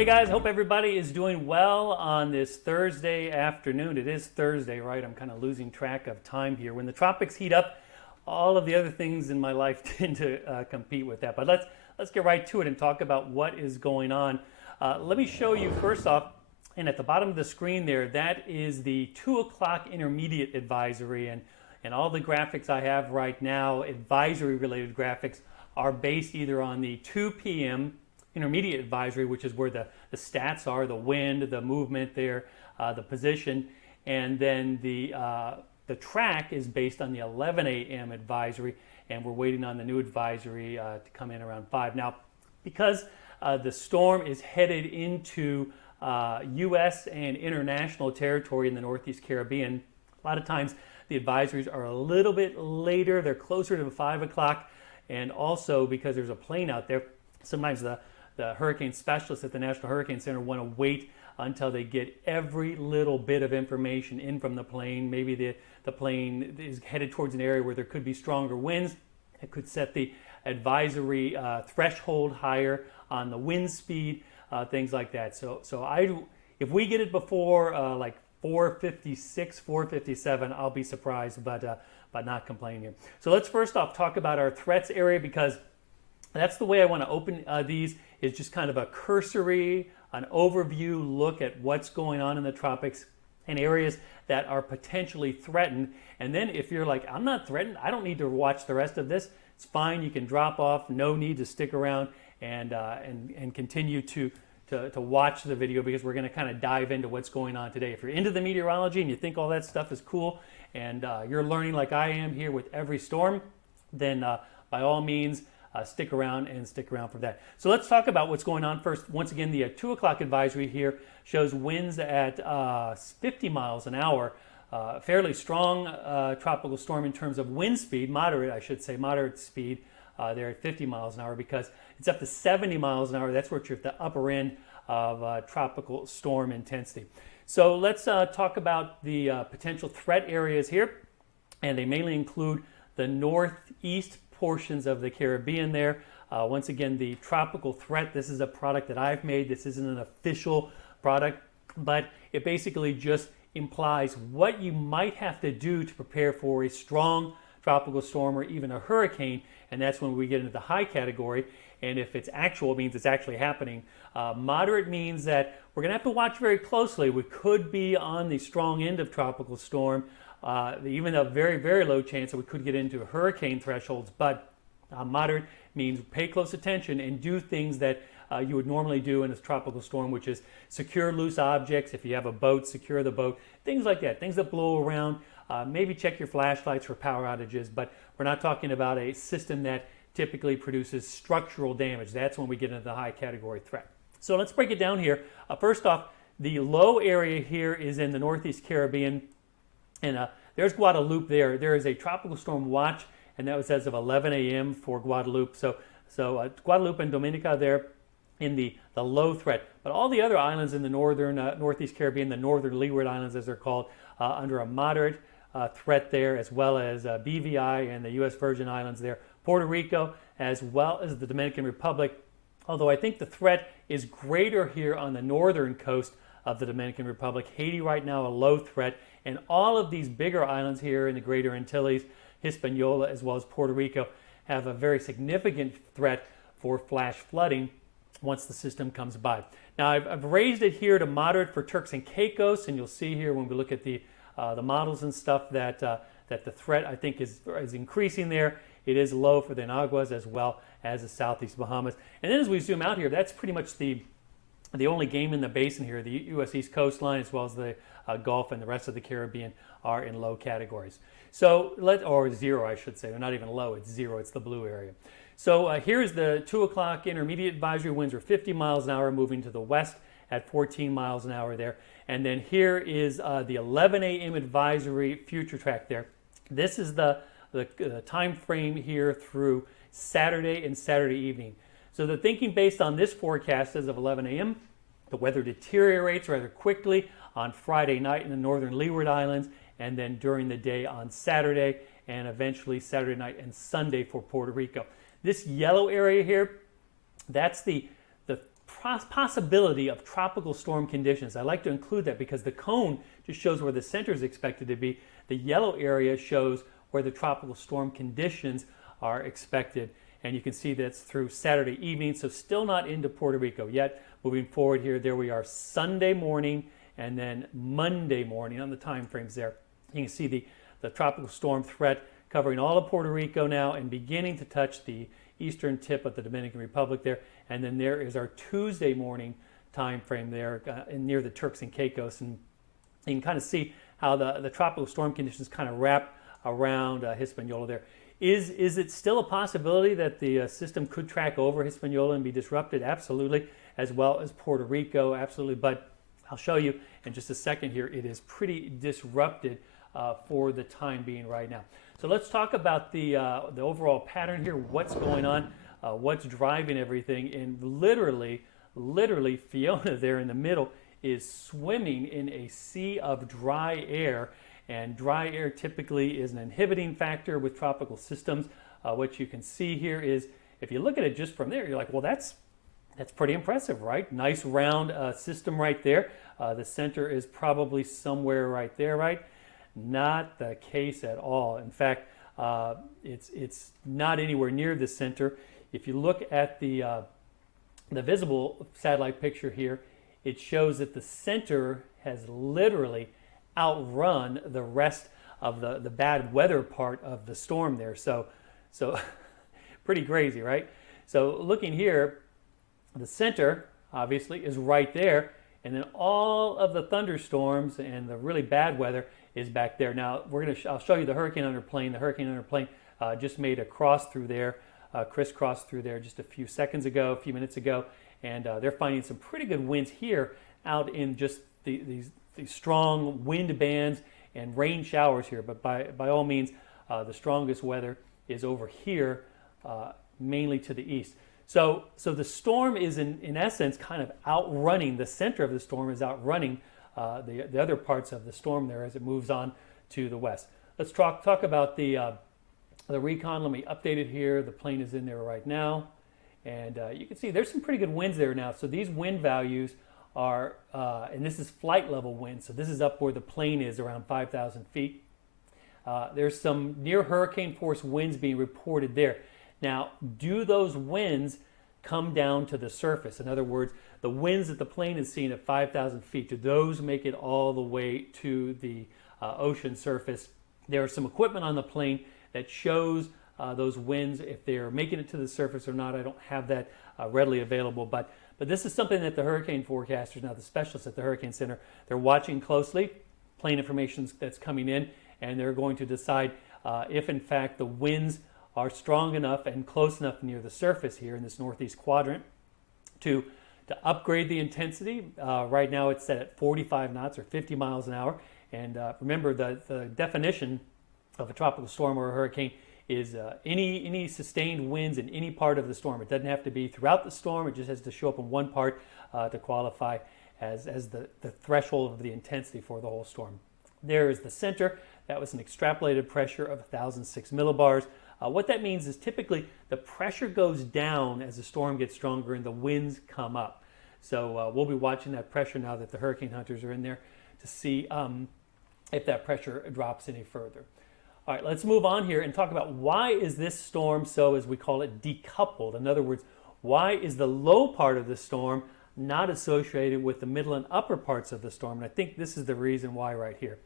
Hey guys, hope everybody is doing well on this Thursday afternoon. It is Thursday, right? I'm kind of losing track of time here. When the tropics heat up, all of the other things in my life tend to compete with that. But let's get right to it and talk about what is going on. Let me show you first off, and at the bottom of the screen there, that is the 2 o'clock intermediate advisory. And all the graphics I have right now, advisory related graphics, are based either on the 2 p.m. intermediate advisory, which is where the stats are, the wind, the movement there, the position, and then the track is based on the 11 a.m. advisory, and we're waiting on the new advisory to come in around 5. Now, because the storm is headed into U.S. and international territory in the Northeast Caribbean, a lot of times the advisories are a little bit later. They're closer to 5 o'clock, and also because there's a plane out there, sometimes the hurricane specialists at the National Hurricane Center want to wait until they get every little bit of information in from the plane. Maybe the plane is headed towards an area where there could be stronger winds. It could set the advisory threshold higher on the wind speed, things like that. So if we get it before like 4:56, 4:57, I'll be surprised, but not complaining here. So let's first off talk about our threats area, because that's the way I want to open these, is just kind of a cursory, an overview look at what's going on in the tropics and areas that are potentially threatened. And then if you're like, I'm not threatened, I don't need to watch the rest of this, it's fine, you can drop off, no need to stick around and continue to watch the video, because we're going to kind of dive into what's going on today. If you're into the meteorology and you think all that stuff is cool, and you're learning like I am here with every storm, then by all means, stick around for that. So let's talk about what's going on first. Once again, the 2 o'clock advisory here shows winds at 50 miles an hour. Fairly strong tropical storm in terms of wind speed, moderate speed there at 50 miles an hour, because it's up to 70 miles an hour. That's where you're at the upper end of tropical storm intensity. So let's talk about the potential threat areas here, and they mainly include the northeast portions of the Caribbean there. Once again, the tropical threat, this is a product that I've made. This isn't an official product, but it basically just implies what you might have to do to prepare for a strong tropical storm or even a hurricane, and that's when we get into the high category. And if it's actual, it means it's actually happening. Moderate means that we're going to have to watch very closely. We could be on the strong end of tropical storm, even a very, very low chance that we could get into hurricane thresholds. But moderate means pay close attention and do things that you would normally do in a tropical storm, which is secure loose objects. If you have a boat, secure the boat, things like that, things that blow around. Maybe check your flashlights for power outages, but we're not talking about a system that typically produces structural damage. That's when we get into the high category threat. So let's break it down here. First off, the low area here is in the Northeast Caribbean, and there's Guadeloupe there. There is a tropical storm watch, and that was as of 11 a.m. for Guadeloupe. So Guadeloupe and Dominica there in the low threat. But all the other islands in the Northeast Caribbean, the Northern Leeward Islands as they're called, under a moderate threat there, as well as BVI and the U.S. Virgin Islands there. Puerto Rico, as well as the Dominican Republic, although I think the threat is greater here on the northern coast of the Dominican Republic. Haiti right now a low threat, and all of these bigger islands here in the Greater Antilles, Hispaniola, as well as Puerto Rico, have a very significant threat for flash flooding once the system comes by. Now I've raised it here to moderate for Turks and Caicos, and you'll see here when we look at the models and stuff that the threat I think is increasing there. It is low for the Naguas as well as the Southeast Bahamas. And then as we zoom out here, that's pretty much the only game in the basin here. The U.S. East Coastline as well as the Gulf and the rest of the Caribbean are in low categories. So or zero, I should say. They're not even low, it's zero, it's the blue area. So here's the 2 o'clock intermediate advisory. Winds are 50 miles an hour moving to the west at 14 miles an hour there. And then here is the 11 a.m. advisory future track there. This is the time frame here through Saturday and Saturday evening. So the thinking based on this forecast as of 11 a.m., the weather deteriorates rather quickly on Friday night in the Northern Leeward Islands, and then during the day on Saturday, and eventually Saturday night and Sunday for Puerto Rico. This yellow area here, that's the possibility of tropical storm conditions. I like to include that because the cone just shows where the center is expected to be. The yellow area shows where the tropical storm conditions are expected. And you can see that's through Saturday evening, so still not into Puerto Rico yet. Moving forward here, there we are Sunday morning and then Monday morning on the time frames there. You can see the tropical storm threat covering all of Puerto Rico now and beginning to touch the eastern tip of the Dominican Republic there. And then there is our Tuesday morning time frame there near the Turks and Caicos. And you can kind of see how the tropical storm conditions kind of wrap around Hispaniola there. Is it still a possibility that the system could track over Hispaniola and be disrupted? Absolutely, as well as Puerto Rico, absolutely. But I'll show you in just a second here, it is pretty disrupted for the time being right now. So let's talk about the overall pattern here, what's going on, what's driving everything. And literally, Fiona there in the middle is swimming in a sea of dry air. And dry air typically is an inhibiting factor with tropical systems. What you can see here is, if you look at it just from there, you're like, well, that's pretty impressive, right? Nice round system right there. The center is probably somewhere right there, right? Not the case at all. In fact, it's not anywhere near the center. If you look at the visible satellite picture here, it shows that the center has literally outrun the rest of the bad weather part of the storm there. So pretty crazy, right? So looking here, the center obviously is right there, and then all of the thunderstorms and the really bad weather is back there. Now I'll show you the hurricane underplane. The hurricane underplane just made a cross through there, crisscross through there just a few minutes ago, and they're finding some pretty good winds here out in just these strong wind bands and rain showers here. But by all means, the strongest weather is over here, mainly to the east. So the storm is in essence kind of outrunning, the center of the storm is outrunning the other parts of the storm there as it moves on to the west. Let's talk about the recon. Let me update it here. The plane is in there right now. And you can see there's some pretty good winds there now. So these wind values are, and this is flight level winds, so this is up where the plane is around 5,000 feet. There's some near hurricane force winds being reported there. Now, do those winds come down to the surface? In other words, the winds that the plane is seeing at 5,000 feet, do those make it all the way to the ocean surface? There is some equipment on the plane that shows those winds, if they're making it to the surface or not. I don't have that readily available, but this is something that the hurricane forecasters, now the specialists at the Hurricane Center, they're watching closely, plane information that's coming in, and they're going to decide if in fact the winds are strong enough and close enough near the surface here in this northeast quadrant to upgrade the intensity. Right now it's set at 45 knots or 50 miles an hour. And remember, the definition of a tropical storm or a hurricane is any sustained winds in any part of the storm. It doesn't have to be throughout the storm. It just has to show up in one part to qualify as the threshold of the intensity for the whole storm. There is the center. That was an extrapolated pressure of 1,006 millibars. What that means is typically the pressure goes down as the storm gets stronger and the winds come up. So we'll be watching that pressure now that the hurricane hunters are in there to see if that pressure drops any further. All right, let's move on here and talk about why is this storm so, as we call it, decoupled. In other words, why is the low part of the storm not associated with the middle and upper parts of the storm? And I think this is the reason why right here.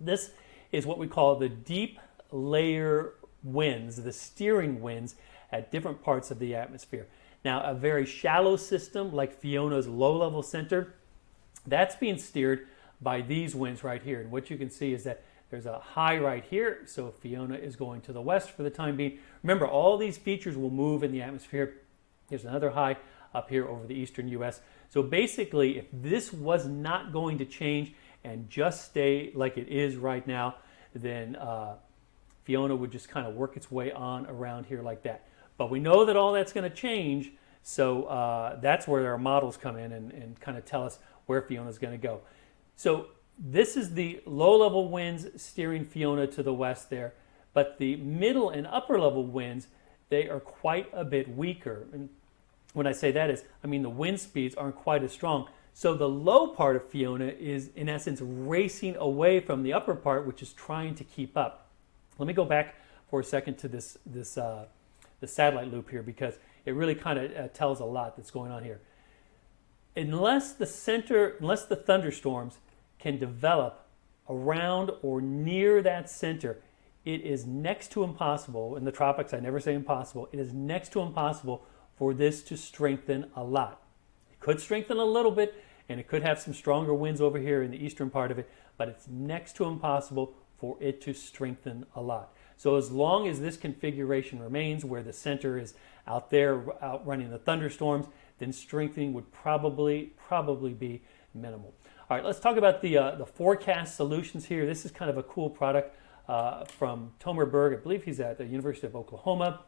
This is what we call the deep layer winds, the steering winds at different parts of the atmosphere. Now, a very shallow system like Fiona's low-level center, that's being steered by these winds right here. And what you can see is that there's a high right here, so Fiona is going to the west for the time being. Remember, all these features will move in the atmosphere. There's another high up here over the eastern U.S. So basically, if this was not going to change and just stay like it is right now, then Fiona would just kind of work its way on around here like that. But we know that all that's going to change, so that's where our models come in and kind of tell us where Fiona's going to go. So this is the low-level winds steering Fiona to the west there, but the middle and upper-level winds, they are quite a bit weaker. And when I say that is, I mean the wind speeds aren't quite as strong. So the low part of Fiona is, in essence, racing away from the upper part, which is trying to keep up. Let me go back for a second to the satellite loop here, because it really kind of tells a lot that's going on here. Unless the thunderstorms can develop around or near that center, it is next to impossible. In the tropics, I never say impossible. It is next to impossible for this to strengthen a lot. It could strengthen a little bit, and it could have some stronger winds over here in the eastern part of it, but it's next to impossible for it to strengthen a lot. So as long as this configuration remains where the center is out there outrunning the thunderstorms, then strengthening would probably be minimal. All right, let's talk about the forecast solutions here. This is kind of a cool product from Tomer Berg. I believe he's at the University of Oklahoma.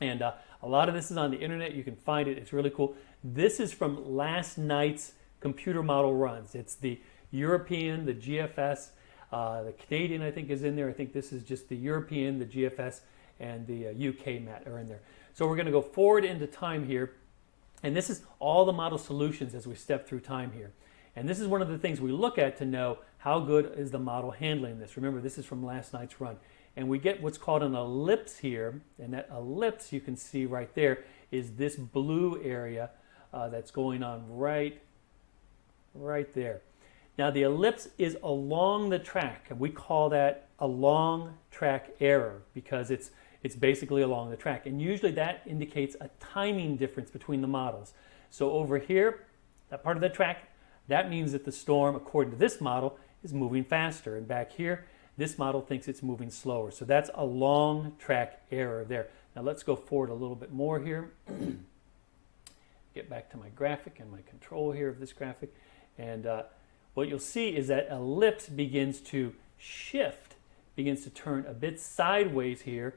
And a lot of this is on the internet. You can find it. It's really cool. This is from last night's computer model runs. It's the European, the GFS, the Canadian, I think, is in there. I think this is just the European, the GFS, and the UK mat are in there. So we're going to go forward into time here. And this is all the model solutions as we step through time here. And this is one of the things we look at to know how good is the model handling this. Remember, this is from last night's run. And we get what's called an ellipse here. And that ellipse you can see right there is this blue area that's going on right there. Now the ellipse is along the track, and we call that a long track error because it's basically along the track. And usually that indicates a timing difference between the models. So over here, that part of the track, that means that the storm, according to this model, is moving faster. And back here, this model thinks it's moving slower. So that's a long track error there. Now let's go forward a little bit more here. Get back to my graphic and my control here of this graphic. And what you'll see is that ellipse begins to shift, begins to turn a bit sideways here.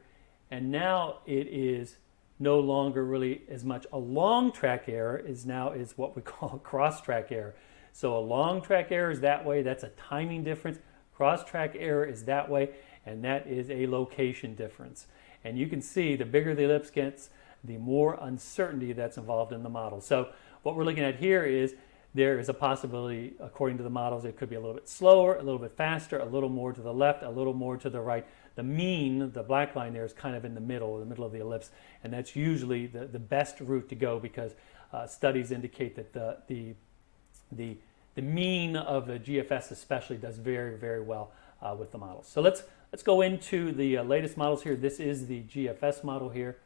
And now it is no longer really as much a long track error as now is what we call a cross track error. So a long track error is that way. That's a timing difference. Cross track error is that way, and that is a location difference. And you can see the bigger the ellipse gets, the more uncertainty that's involved in the model. So what we're looking at here is there is a possibility, according to the models, it could be a little bit slower, a little bit faster, a little more to the left, a little more to the right. The mean, the black line there, is kind of in the middle of the ellipse, and that's usually the best route to go because studies indicate that the mean of the GFS especially does very, very well with the models. So let's go into the latest models here. This is the GFS model here,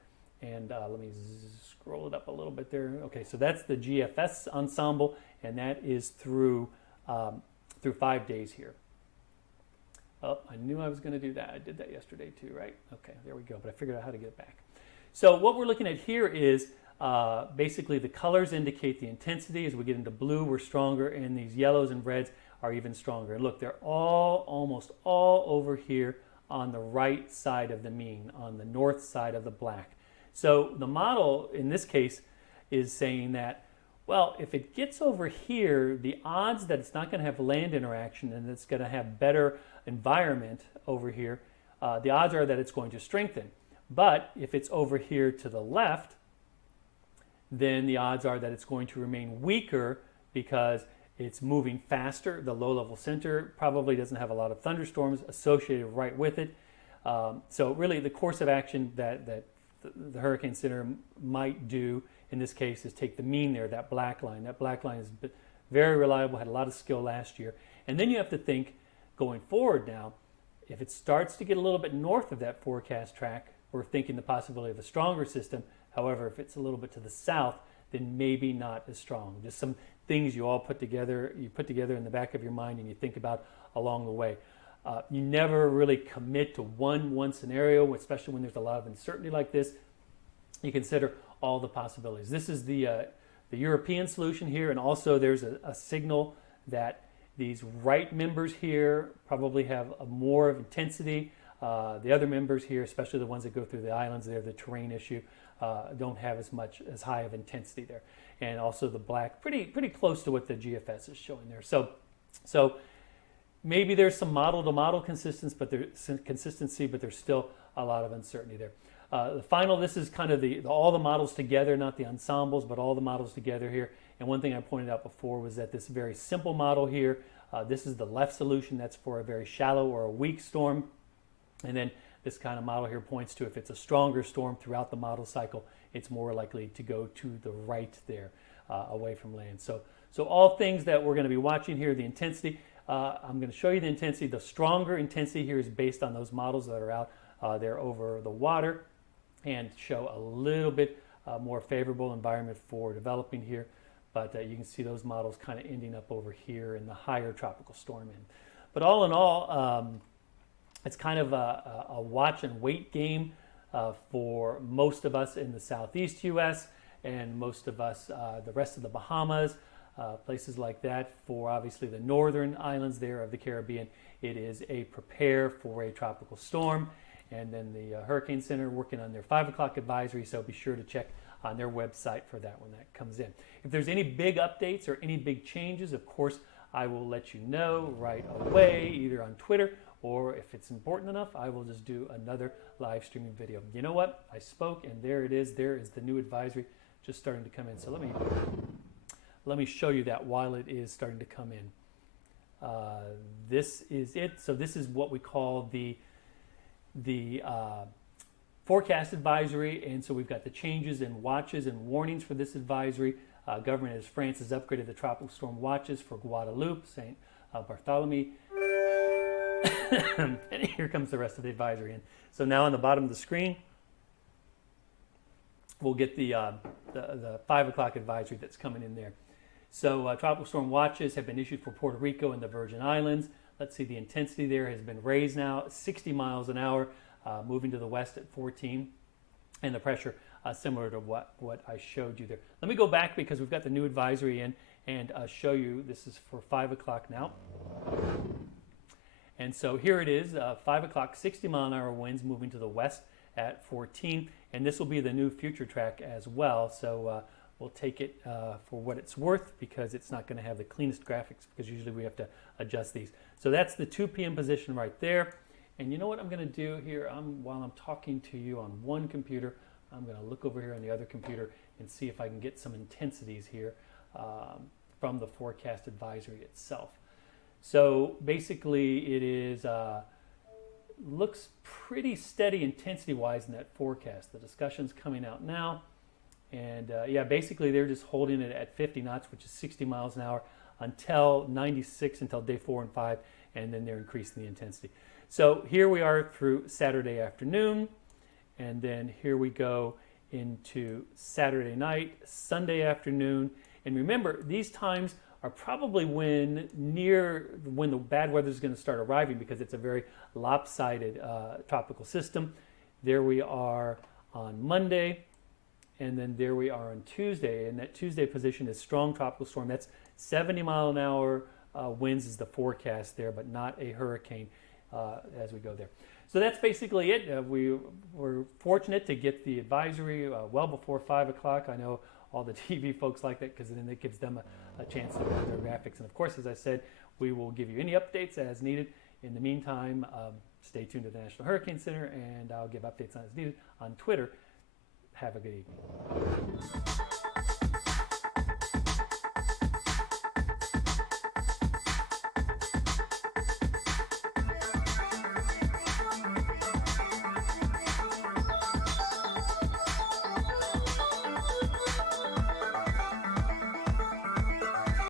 and let me scroll it up a little bit there. Okay, so that's the GFS ensemble, and that is through 5 days here. Oh, I knew I was going to do that. I did that yesterday too, right? Okay, there we go, but I figured out how to get it back. So what we're looking at here is basically the colors indicate the intensity. As we get into blue, we're stronger, and these yellows and reds are even stronger. And look, they're almost all over here on the right side of the mean, on the north side of the black. So the model, in this case, is saying that, well, if it gets over here, the odds that it's not going to have land interaction and it's going to have better environment over here, the odds are that it's going to strengthen. But if it's over here to the left, then the odds are that it's going to remain weaker because it's moving faster. The low-level center probably doesn't have a lot of thunderstorms associated right with it. So really the course of action that the Hurricane Center might do in this case is take the mean there, that black line. That black line is very reliable, had a lot of skill last year. And then you have to think going forward now, if it starts to get a little bit north of that forecast track, we're thinking the possibility of a stronger system. However, if it's a little bit to the south, then maybe not as strong. Just some things you all put together in the back of your mind and you think about along the way. You never really commit to one scenario, especially when there's a lot of uncertainty like this. You consider all the possibilities. This is the European solution here, and also there's a signal that these right members here probably have a more of intensity. The other members here, especially the ones that go through the islands there, the terrain issue, don't have as high of intensity there. And also the black, pretty close to what the GFS is showing there. So maybe there's some model-to-model consistency, but there's still a lot of uncertainty there. The final, this is kind of all the models together, not the ensembles, but all the models together here. And one thing I pointed out before was that this very simple model here, this is the left solution. That's for a very shallow or a weak storm. And then this kind of model here points to if it's a stronger storm throughout the model cycle, it's more likely to go to the right there, away from land. So all things that we're going to be watching here, the intensity, I'm going to show you the intensity. The stronger intensity here is based on those models that are out there over the water and show a little bit more favorable environment for developing here. But you can see those models kind of ending up over here in the higher tropical storm end. But all in all, it's kind of a watch and wait game for most of us in the southeast U.S. and most of us, the rest of the Bahamas, places like that. For obviously the northern islands there of the Caribbean, it is a prepare for a tropical storm. And then the Hurricane Center working on their 5 o'clock advisory, so be sure to check on their website for that when that comes in. If there's any big updates or any big changes, of course, I will let you know right away, either on Twitter, or if it's important enough, I will just do another live streaming video. You know what? I spoke, and there it is. There is the new advisory just starting to come in. So let me show you that while it is starting to come in. This is it. So this is what we call the forecast advisory, and so we've got the changes in watches and warnings for this advisory. Government of France has upgraded the tropical storm watches for Guadeloupe, St. Bartholomew, and here comes the rest of the advisory. And so now on the bottom of the screen, we'll get the 5 o'clock advisory that's coming in there. So tropical storm watches have been issued for Puerto Rico and the Virgin Islands. Let's see, the intensity there has been raised now, 60 miles an hour, moving to the west at 14, and the pressure similar to what I showed you there. Let me go back because we've got the new advisory in and show you. This is for 5 o'clock now. And so here it is, 5 o'clock, 60 mile an hour winds moving to the west at 14, and this will be the new future track as well. So we'll take it for what it's worth because it's not going to have the cleanest graphics because usually we have to adjust these. So that's the 2 p.m. position right there. And you know what I'm going to do here? While I'm talking to you on one computer, I'm going to look over here on the other computer and see if I can get some intensities here from the forecast advisory itself. So basically it is looks pretty steady intensity-wise in that forecast. The discussion's coming out now. And yeah, basically they're just holding it at 50 knots, which is 60 miles an hour, until 96, until day 4 and 5, and then they're increasing the intensity. So here we are through Saturday afternoon, and then here we go into Saturday night, Sunday afternoon. And remember, these times are probably when the bad weather is going to start arriving because it's a very lopsided tropical system. There we are on Monday, and then there we are on Tuesday, and that Tuesday position is strong tropical storm. That's 70 mile an hour winds is the forecast there, but not a hurricane as we go there. So that's basically it. We were fortunate to get the advisory well before 5 o'clock. I know all the TV folks like that because then it gives them a chance to run their graphics. And of course, as I said, we will give you any updates as needed. In the meantime, stay tuned to the National Hurricane Center, and I'll give updates as needed on Twitter. Have a good evening.